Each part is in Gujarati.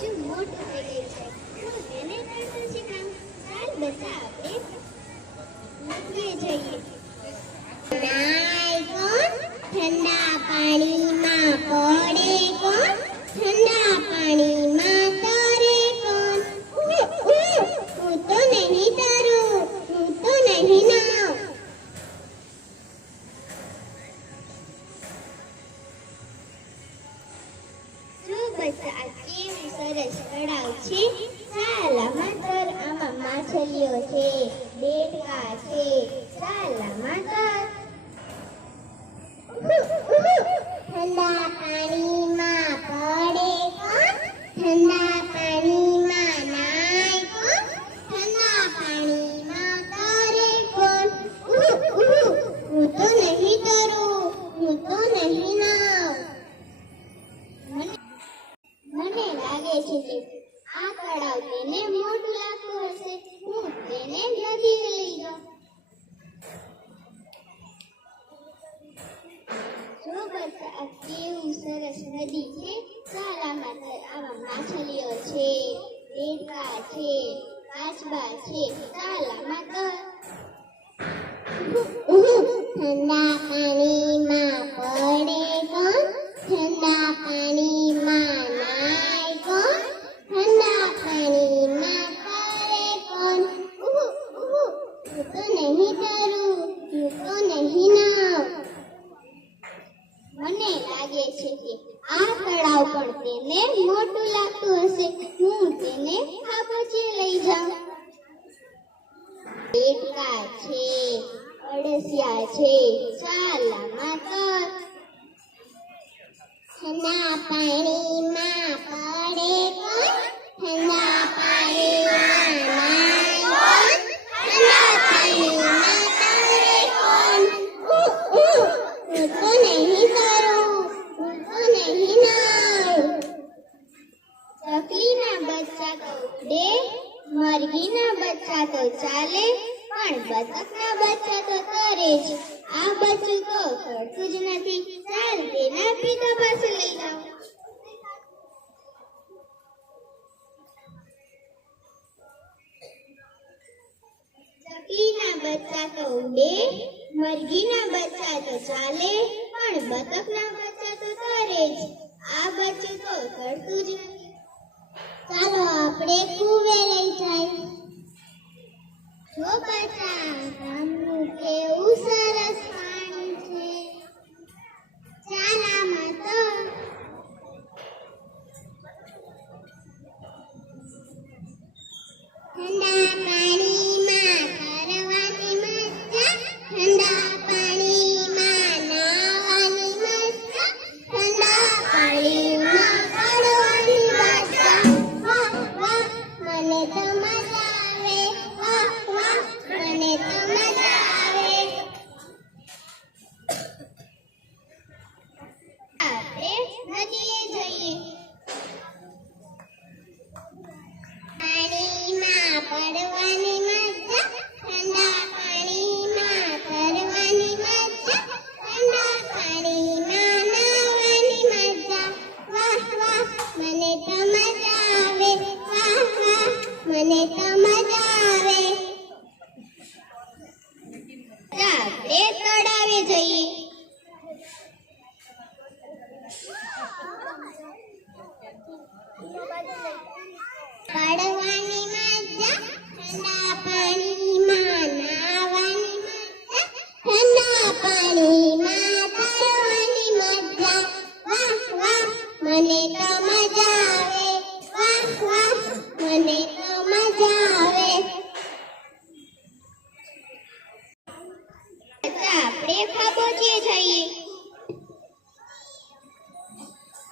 બચ્ચું મોટું થઈ ગયું છે. હું તેને તરતા શીખવાડું. ચાલ બચ્ચા આપણે નદીએ જઈએ. નાય કોણ? ઠંડા પાણીમાં પડે કોણ? ઠંડા પાણીમાં તરે કોણ? હું તો નહીં તરું, હું તો નહીં નાવ. જો બચ્ચા આ કેવું સરસ તળાવ છે. ચાલ આમાં તર. આમાં માછલીઓ છે, દેડકા છે. ચાલ આમાં તર. ઠંડા પાણીમાં પડે કોણ? ઠંડા પાણીમાં નાય કોણ? ઠંડા પાણીમાં તરે કોણ? હું તો નહીં તરું, હું તો નહીં નાવ. મને લાગે છે કે આ તળાવ તેને મોટું લાગતું હશે. હું તેને નદીએ લઈ જાઉં. જો બચ્ચા આ કેવું સરસ નદી છે. ચાલ આમાં માછલીઓ છે, દેડકા છે, કાચબા છે. ચાલ આમાં તર. ઠંડા પાણીમાં પડે કોણ? ઠંડા પાણીમાં નાય કોણ? ઠંડા પાણીમાં તરે કોણ? હું તો નહીં તરું, હું તો નહીં નાવ. મને લાગે છે કે આ તળાવ પણ તેને મોટું લાગતું હશે. હું તેને ખાબોચીએ લઈ જાઉં. દેડકા છે, અળસિયા છે. ચાલ આમાં તર. ઠંડા પાણીમાં પડે કોણ? ઠંડા પાણીમાં નાય કોણ? ઠંડા પાણીમાં તરે કોણ? હું તો નહીં તરું, હું તો નહીં નાવ. ચકલીના બચ્ચા તો ઉડે, મરઘીના બચ્ચા તો ચાલે, પણ બતકના બચ્ચા તો તરે જ. આ બચ્ચું તો તરતું જ નથી. ચાલ તેના પિતા પાસે લઈ જાઓ. ચકલીના બચ્ચા તો ઉડે, મરઘીના બચ્ચા તો ચાલે, પણ બતકના બચ્ચા તો તરે જ. આ બચ્ચું તો તરતું જ નથી. ચાલો આપણે કૂવે લઈ જાય. જો બચ્ચા ગામનું કેવું સરસ પાણી છે. ચાલ આમાં તર. ઠંડા પાણીમાં તરવાની મજા, ઠંડા પાણીમાં નાવાની મજા, ઠંડા પાણીમાં પડવાની મજા. વાહ વાહ મને તો મજા આવે. વાહ વાહ મને તો મજા આવે. આપણે નદીએ જઈએ. પાણીમાં પડવાની મજા, ઠંડા પાણીમાં તરવાની મજા, ઠંડા પાણીમાં નાવાની મજા. વાહ વાહ મને તો મજા આવે. વાહ વાહ મને તો મજા આવે. આપણે તળાવે જઈએ. પડવાની મજા, ઠંડા પાણીમાં નાવાની મજા, ઠંડા પાણીમાં તરવાની મજા. વાહ વાહ મને તો મજા આવે. વાહ વાહ મને તો મજા આવે. આપણે ખાબોચીએ જઈએ.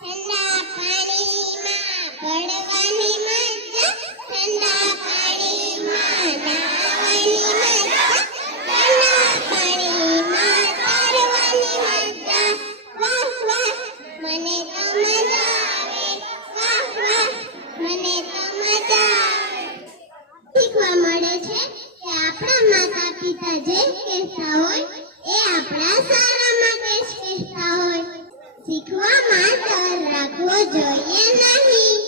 ઠંડા પાણીમાં પડવાની મજા, ઠંડા પાણીમાં નાવાની મજા, ઠંડા પાણીમાં તરવાની મજા. વાહ વાહ મને તો મજા આવે. વાહ વાહ મને તો મજા આવે. શીખવા મળે છે કે આપણા માતા પિતા જે કહેતા હોય એ આપણા સારા માટે જ કહેતા હોય. શીખવામાં ડર રાખવો જોઈએ નહીં.